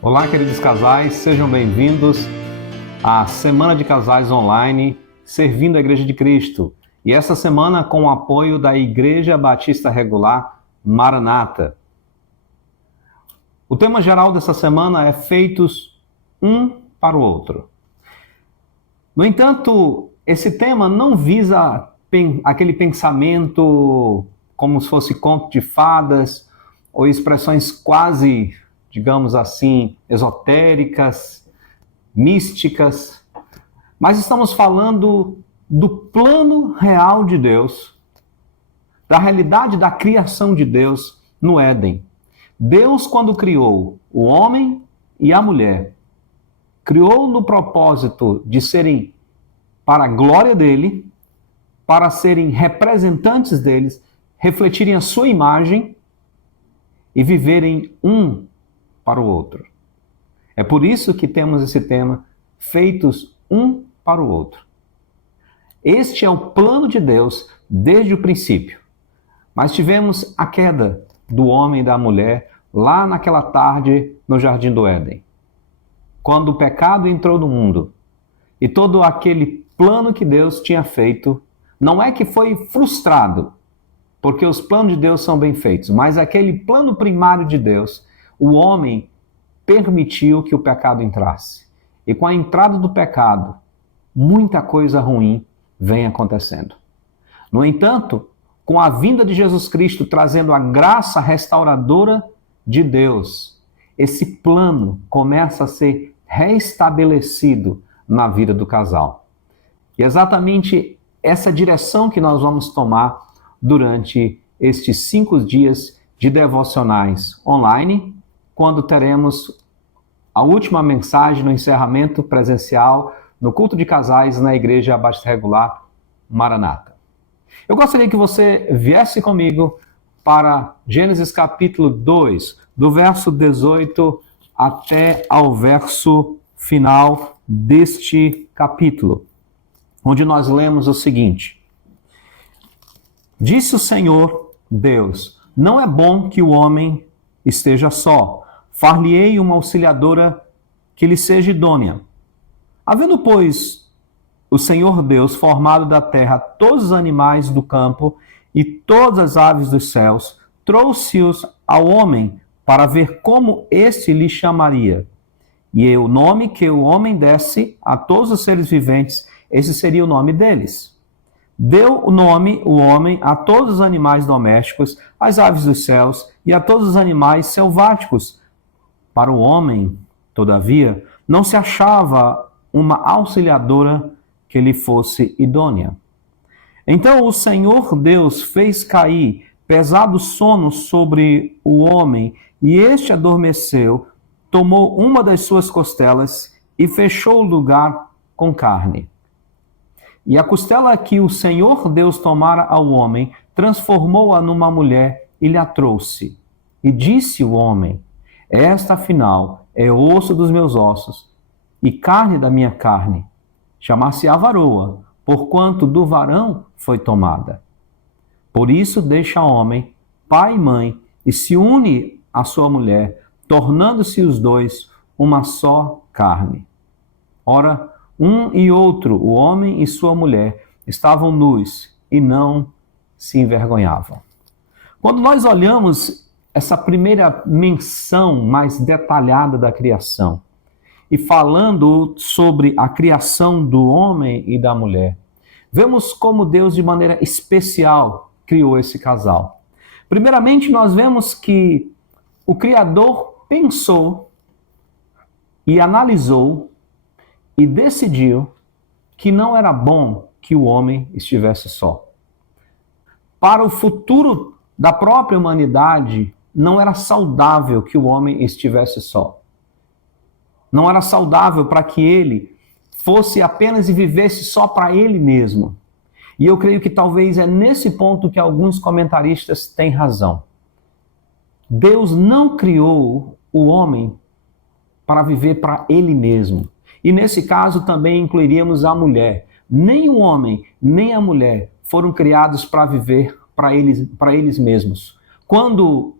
Olá, queridos casais, sejam bem-vindos à Semana de Casais Online, servindo a Igreja de Cristo. E essa semana com o apoio da Igreja Batista Regular Maranata. O tema geral dessa semana é feitos um para o outro. No entanto, esse tema não visa aquele pensamento como se fosse conto de fadas ou expressões quase, digamos assim, esotéricas, místicas, mas estamos falando do plano real de Deus, da realidade da criação de Deus no Éden. Deus, quando criou o homem e a mulher, criou no propósito de serem para a glória dele, para serem representantes deles, refletirem a sua imagem e viverem um para o outro. É por isso que temos esse tema, feitos um para o outro. Este é o plano de Deus desde o princípio. Mas tivemos a queda do homem e da mulher lá naquela tarde no Jardim do Éden. Quando o pecado entrou no mundo e todo aquele plano que Deus tinha feito, não é que foi frustrado, porque os planos de Deus são bem feitos, mas aquele plano primário de Deus, o homem permitiu que o pecado entrasse. E com a entrada do pecado, muita coisa ruim vem acontecendo. No entanto, com a vinda de Jesus Cristo trazendo a graça restauradora de Deus, esse plano começa a ser restabelecido na vida do casal. E exatamente essa direção que nós vamos tomar durante estes 5 dias de devocionais online, quando teremos a última mensagem no encerramento presencial no culto de casais na Igreja Batista Regular Maranata. Eu gostaria que você viesse comigo para Gênesis capítulo 2, do verso 18 até ao verso final deste capítulo, onde nós lemos o seguinte: Disse o Senhor Deus, não é bom que o homem esteja só. Far-lhe-ei uma auxiliadora que lhe seja idônea. Havendo, pois, o Senhor Deus formado da terra todos os animais do campo e todas as aves dos céus, trouxe-os ao homem para ver como este lhe chamaria. E o nome que o homem desse a todos os seres viventes, esse seria o nome deles. Deu o nome, o homem, a todos os animais domésticos, às aves dos céus e a todos os animais selváticos. Para o homem, todavia, não se achava uma auxiliadora que lhe fosse idônea. Então o Senhor Deus fez cair pesado sono sobre o homem, e este adormeceu, tomou uma das suas costelas e fechou o lugar com carne. E a costela que o Senhor Deus tomara ao homem, transformou-a numa mulher e lhe a trouxe. E disse o homem: Esta, afinal, é osso dos meus ossos e carne da minha carne. Chamar-se-á varoa, porquanto do varão foi tomada. Por isso deixa o homem, pai e mãe, e se une à sua mulher, tornando-se os dois uma só carne. Ora, um e outro, o homem e sua mulher, estavam nus e não se envergonhavam. Quando nós olhamos essa primeira menção mais detalhada da criação, e falando sobre a criação do homem e da mulher, vemos como Deus, de maneira especial, criou esse casal. Primeiramente, nós vemos que o Criador pensou e analisou e decidiu que não era bom que o homem estivesse só. Para o futuro da própria humanidade, não era saudável que o homem estivesse só. Não era saudável para que ele fosse apenas e vivesse só para ele mesmo. E eu creio que talvez é nesse ponto que alguns comentaristas têm razão. Deus não criou o homem para viver para ele mesmo. E nesse caso também incluiríamos a mulher. Nem o homem, nem a mulher foram criados para viver para eles mesmos. Quando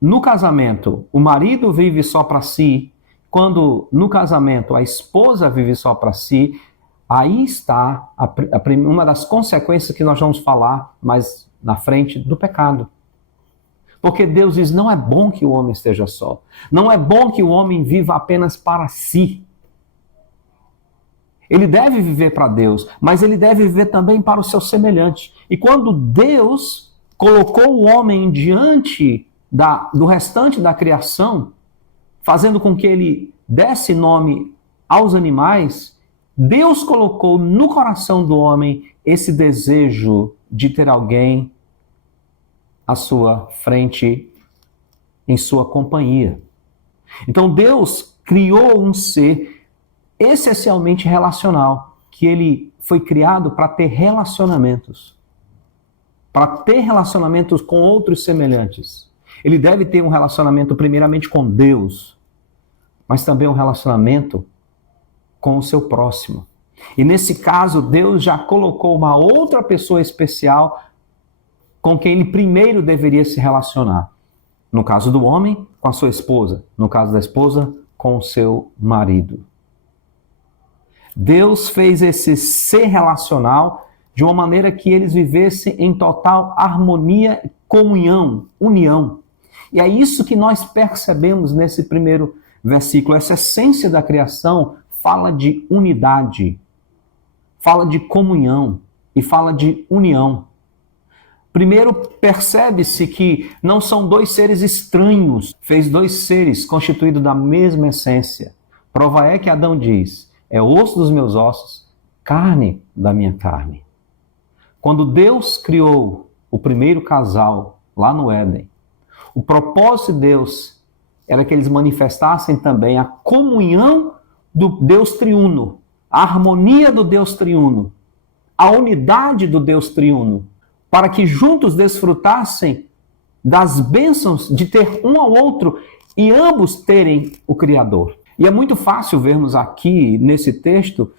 no casamento o marido vive só para si quando no casamento a esposa vive só para si, aí está uma das consequências que nós vamos falar mais na frente do pecado. Porque Deus diz, não é bom que o homem esteja só. Não é bom que o homem viva apenas para si. Ele deve viver para Deus, mas ele deve viver também para o seu semelhante. E quando Deus colocou o homem diante do restante da criação, fazendo com que ele desse nome aos animais, Deus colocou no coração do homem esse desejo de ter alguém à sua frente, em sua companhia. Então Deus criou um ser essencialmente relacional, que ele foi criado para ter relacionamentos. Para ter relacionamentos com outros semelhantes. Ele deve ter um relacionamento primeiramente com Deus, mas também um relacionamento com o seu próximo. E nesse caso, Deus já colocou uma outra pessoa especial com quem ele primeiro deveria se relacionar. No caso do homem, com a sua esposa. No caso da esposa, com o seu marido. Deus fez esse ser relacional de uma maneira que eles vivessem em total harmonia, comunhão, união. E é isso que nós percebemos nesse primeiro versículo. Essa essência da criação fala de unidade, fala de comunhão e fala de união. Primeiro, percebe-se que não são dois seres estranhos, fez dois seres constituídos da mesma essência. Prova é que Adão diz, é osso dos meus ossos, carne da minha carne. Quando Deus criou o primeiro casal lá no Éden, o propósito de Deus era que eles manifestassem também a comunhão do Deus triuno, a harmonia do Deus triuno, a unidade do Deus triuno, para que juntos desfrutassem das bênçãos de ter um ao outro e ambos terem o Criador. E é muito fácil vermos aqui, nesse texto,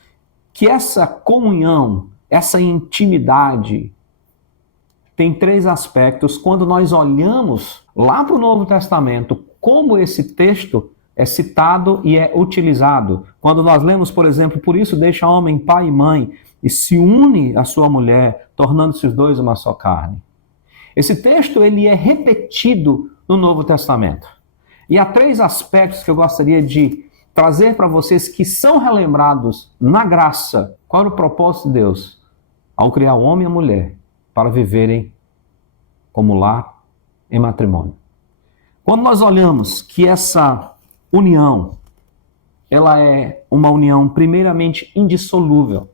que essa comunhão, essa intimidade, tem três aspectos. Quando nós olhamos lá para o Novo Testamento, como esse texto é citado e é utilizado. Quando nós lemos, por exemplo, por isso deixa homem pai e mãe e se une à sua mulher, tornando-se os dois uma só carne. Esse texto ele é repetido no Novo Testamento. E há três aspectos que eu gostaria de trazer para vocês que são relembrados na graça. Qual era o propósito de Deus ao criar o homem e a mulher para viverem como lar em matrimônio? Quando nós olhamos que essa união, ela é uma união primeiramente indissolúvel.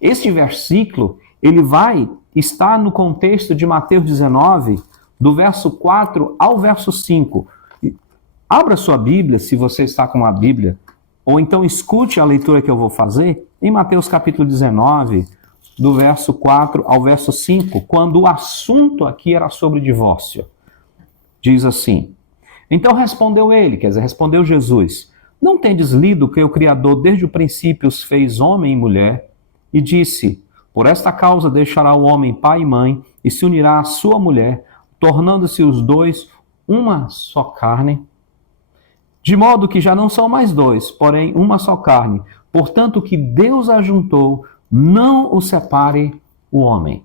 Este versículo, ele vai estar no contexto de Mateus 19, do verso 4 ao verso 5. Abra sua Bíblia, se você está com a Bíblia, ou então escute a leitura que eu vou fazer, em Mateus capítulo 19, do verso 4 ao verso 5, quando o assunto aqui era sobre divórcio. Diz assim, então respondeu ele, quer dizer, respondeu Jesus, não tendes lido que o Criador desde o princípio os fez homem e mulher, e disse, por esta causa deixará o homem pai e mãe, e se unirá à sua mulher, tornando-se os dois uma só carne, de modo que já não são mais dois, porém uma só carne. Portanto, o que Deus ajuntou, não o separe o homem.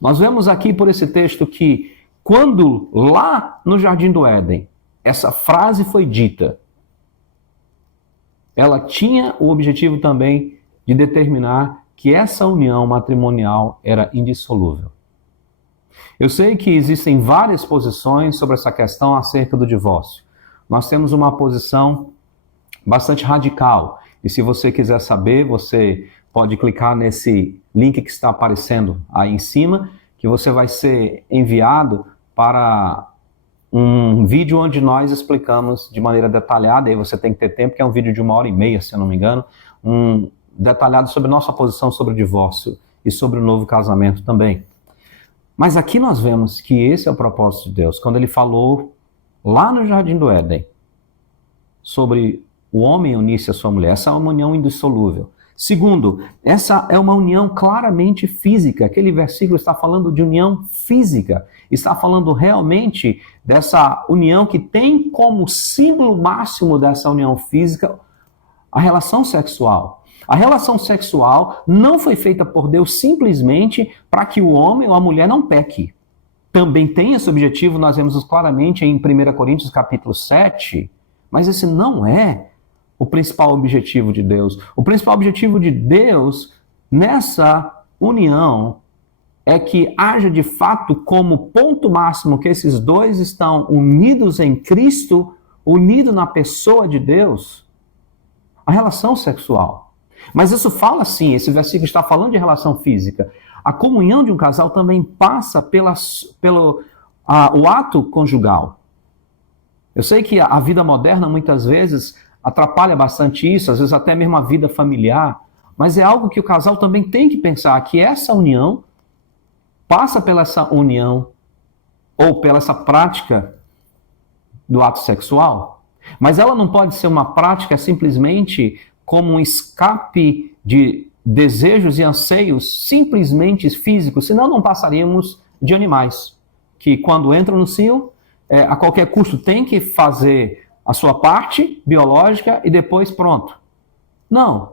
Nós vemos aqui por esse texto que, quando lá no Jardim do Éden, essa frase foi dita, ela tinha o objetivo também de determinar que essa união matrimonial era indissolúvel. Eu sei que existem várias posições sobre essa questão acerca do divórcio. Nós temos uma posição bastante radical. E se você quiser saber, você pode clicar nesse link que está aparecendo aí em cima, que você vai ser enviado para um vídeo onde nós explicamos de maneira detalhada, aí você tem que ter tempo, que é um vídeo de 1h30, se eu não me engano, detalhado sobre nossa posição sobre o divórcio e sobre o novo casamento também. Mas aqui nós vemos que esse é o propósito de Deus. Quando ele falou lá no Jardim do Éden sobre o homem unir-se à sua mulher, essa é uma união indissolúvel. Segundo, essa é uma união claramente física. Aquele versículo está falando de união física. Está falando realmente dessa união que tem como símbolo máximo dessa união física a relação sexual. A relação sexual não foi feita por Deus simplesmente para que o homem ou a mulher não peque. Também tem esse objetivo, nós vemos claramente em 1 Coríntios capítulo 7, mas esse não é o principal objetivo de Deus. O principal objetivo de Deus nessa união é que haja de fato como ponto máximo que esses dois estão unidos em Cristo, unidos na pessoa de Deus, a relação sexual. Mas isso fala sim, esse versículo está falando de relação física. A comunhão de um casal também passa pelo ato conjugal. Eu sei que a vida moderna muitas vezes atrapalha bastante isso, às vezes até mesmo a vida familiar, mas é algo que o casal também tem que pensar, que essa união passa pela essa união ou pela essa prática do ato sexual, mas ela não pode ser uma prática simplesmente como um escape de desejos e anseios simplesmente físicos, senão não passaríamos de animais, que quando entram no cio, a qualquer custo tem que fazer a sua parte biológica e depois pronto. Não.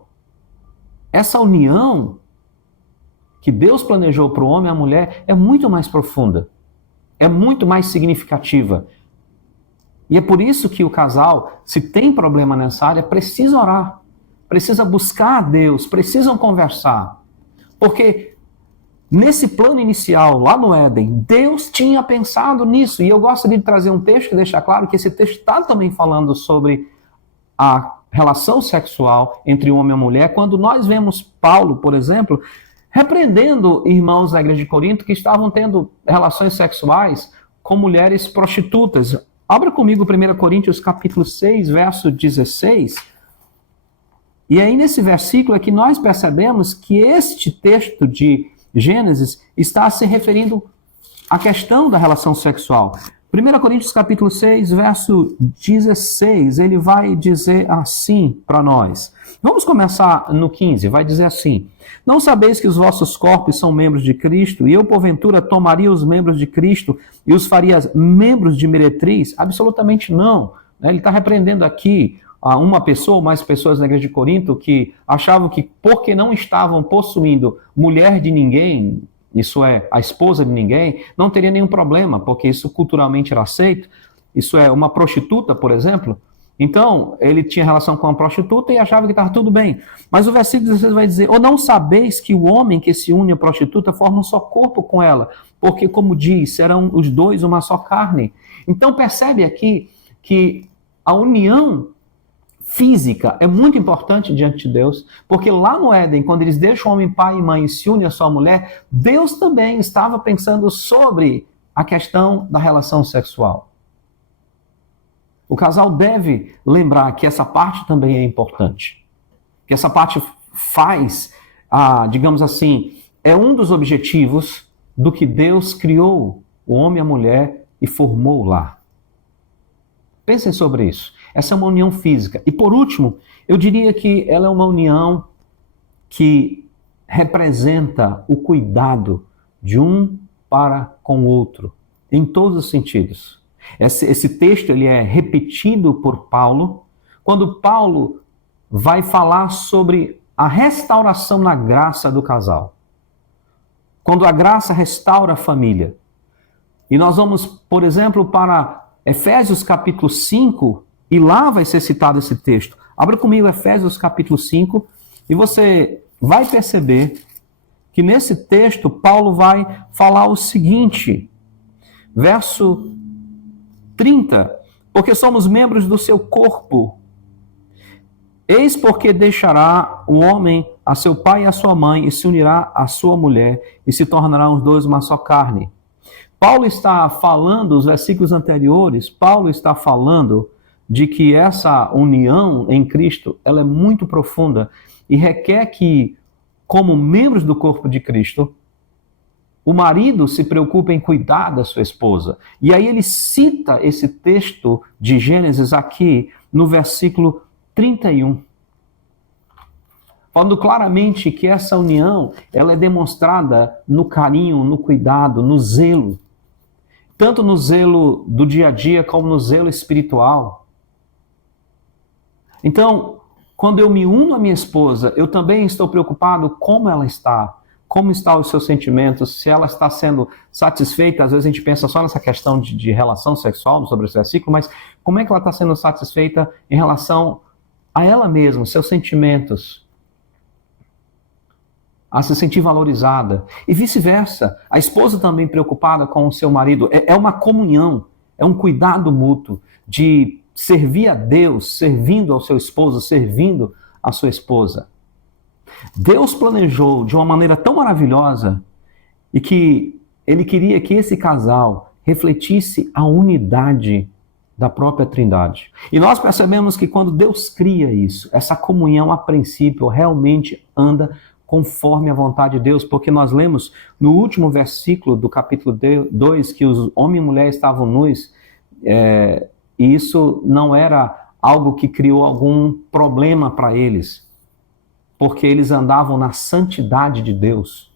Essa união que Deus planejou para o homem e a mulher é muito mais profunda, é muito mais significativa. E é por isso que o casal, se tem problema nessa área, precisa orar, precisa buscar a Deus, precisam conversar. Porque nesse plano inicial, lá no Éden, Deus tinha pensado nisso. E eu gostaria de trazer um texto que deixa claro que esse texto está também falando sobre a relação sexual entre o homem e a mulher. Quando nós vemos Paulo, por exemplo, repreendendo irmãos da igreja de Corinto que estavam tendo relações sexuais com mulheres prostitutas. Abra comigo 1 Coríntios capítulo 6, verso 16. E aí nesse versículo é que nós percebemos que este texto de Gênesis está se referindo à questão da relação sexual. 1 Coríntios capítulo 6, verso 16, ele vai dizer assim para nós. Vamos começar no 15, vai dizer assim: não sabeis que os vossos corpos são membros de Cristo, e eu porventura tomaria os membros de Cristo e os faria membros de meretriz? Absolutamente não. Ele está repreendendo aqui a uma pessoa ou mais pessoas na igreja de Corinto que achavam que porque não estavam possuindo mulher de ninguém, isso é, a esposa de ninguém, não teria nenhum problema, porque isso culturalmente era aceito. Isso é, uma prostituta, por exemplo. Então, ele tinha relação com a prostituta e achava que estava tudo bem. Mas o versículo 16 vai dizer: ou não sabeis que o homem que se une à prostituta forma um só corpo com ela? Porque, como diz, serão os dois uma só carne. Então, percebe aqui que a união física é muito importante diante de Deus, porque lá no Éden, quando eles deixam o homem pai e mãe e se unem à sua mulher, Deus também estava pensando sobre a questão da relação sexual. O casal deve lembrar que essa parte também é importante, que essa parte faz, digamos assim, é um dos objetivos do que Deus criou o homem e a mulher e formou lá. Pensem sobre isso. Essa é uma união física. E por último, eu diria que ela é uma união que representa o cuidado de um para com o outro, em todos os sentidos. Esse texto ele é repetido por Paulo, quando Paulo vai falar sobre a restauração na graça do casal. Quando a graça restaura a família. E nós vamos, por exemplo, para Efésios capítulo 5, e lá vai ser citado esse texto. Abra comigo Efésios capítulo 5 e você vai perceber que nesse texto Paulo vai falar o seguinte, verso 30, porque somos membros do seu corpo. Eis porque deixará o homem a seu pai e a sua mãe e se unirá à sua mulher e se tornarão os dois uma só carne. Paulo está falando, os versículos anteriores, Paulo está falando de que essa união em Cristo, ela é muito profunda e requer que, como membros do corpo de Cristo, o marido se preocupe em cuidar da sua esposa. E aí ele cita esse texto de Gênesis aqui no versículo 31. falando claramente que essa união ela é demonstrada no carinho, no cuidado, no zelo. Tanto no zelo do dia a dia como no zelo espiritual. Então, quando eu me uno à minha esposa, eu também estou preocupado como ela está, como estão os seus sentimentos, se ela está sendo satisfeita. Às vezes a gente pensa só nessa questão de relação sexual sobre esse versículo, mas como é que ela está sendo satisfeita em relação a ela mesma, seus sentimentos, a se sentir valorizada. E vice-versa, a esposa também preocupada com o seu marido. É uma comunhão, é um cuidado mútuo de servir a Deus, servindo ao seu esposo, servindo a sua esposa. Deus planejou de uma maneira tão maravilhosa e que Ele queria que esse casal refletisse a unidade da própria Trindade. E nós percebemos que quando Deus cria isso, essa comunhão a princípio realmente anda conforme a vontade de Deus, porque nós lemos no último versículo do capítulo 2 que os homem e mulher estavam nus, e isso não era algo que criou algum problema para eles, porque eles andavam na santidade de Deus,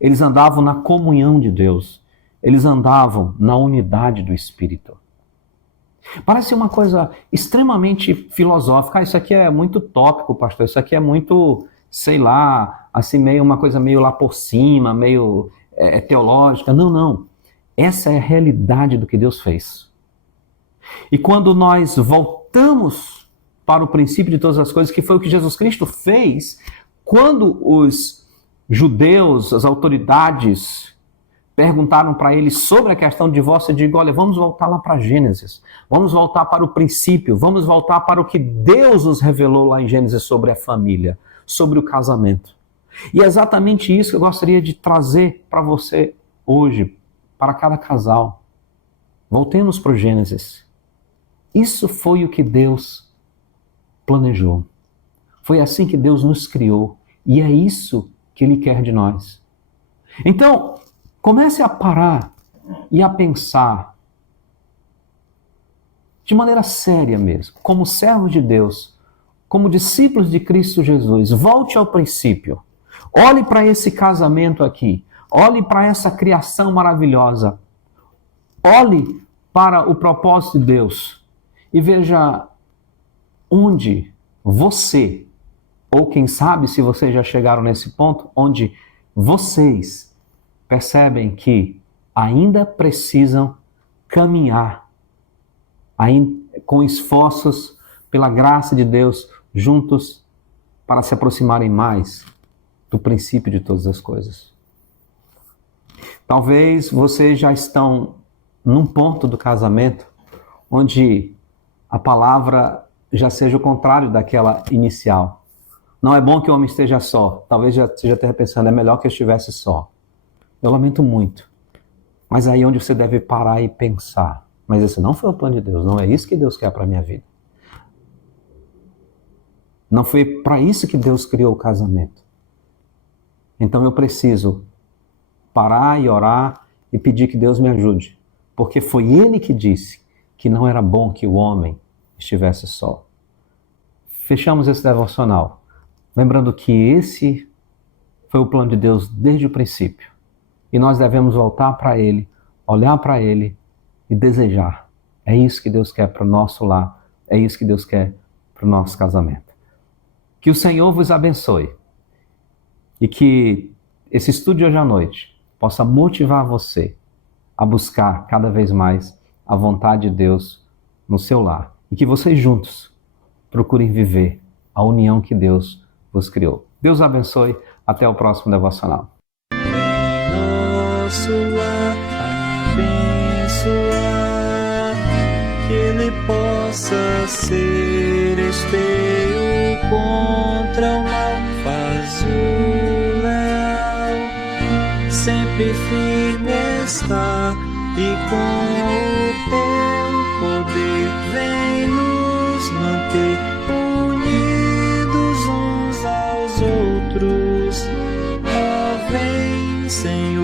eles andavam na comunhão de Deus, eles andavam na unidade do Espírito. Parece uma coisa extremamente filosófica. Isso aqui é muito tópico, pastor, isso aqui é muito, sei lá, assim, meio uma coisa meio lá por cima, meio teológica. Não, não. Essa é a realidade do que Deus fez. E quando nós voltamos para o princípio de todas as coisas, que foi o que Jesus Cristo fez, quando os judeus, as autoridades, perguntaram para ele sobre a questão de divórcio, eu digo, olha, vamos voltar lá para Gênesis, vamos voltar para o princípio, vamos voltar para o que Deus nos revelou lá em Gênesis sobre a família, sobre o casamento. E é exatamente isso que eu gostaria de trazer para você hoje, para cada casal. Voltemos para o Gênesis. Isso foi o que Deus planejou. Foi assim que Deus nos criou. E é isso que Ele quer de nós. Então, comece a parar e a pensar de maneira séria mesmo, como servo de Deus, como discípulos de Cristo Jesus. Volte ao princípio. Olhe para esse casamento aqui. Olhe para essa criação maravilhosa. Olhe para o propósito de Deus e veja onde você, ou quem sabe se vocês já chegaram nesse ponto, onde vocês percebem que ainda precisam caminhar com esforços pela graça de Deus juntos para se aproximarem mais do princípio de todas as coisas. Talvez vocês já estão num ponto do casamento onde a palavra já seja o contrário daquela inicial. Não é bom que o homem esteja só. Talvez já esteja pensando, é melhor que eu estivesse só. Eu lamento muito. Mas aí é onde você deve parar e pensar. Mas esse não foi o plano de Deus. Não é isso que Deus quer para a minha vida. Não foi para isso que Deus criou o casamento. Então eu preciso parar e orar e pedir que Deus me ajude. Porque foi Ele que disse que não era bom que o homem estivesse só. Fechamos esse devocional. Lembrando que esse foi o plano de Deus desde o princípio. E nós devemos voltar para Ele, olhar para Ele e desejar. É isso que Deus quer para o nosso lar. É isso que Deus quer para o nosso casamento. Que o Senhor vos abençoe. E que esse estudo de hoje à noite possa motivar você a buscar cada vez mais a vontade de Deus no seu lar. E que vocês juntos procurem viver a união que Deus vos criou. Deus abençoe. Até o próximo devocional. Nosso lar, abençoar, que Ele possa ser esteio contra o mal, faz o leal, sempre firme está, e com o teu poder vem nos manter unidos uns aos outros. Ó, vem, Senhor.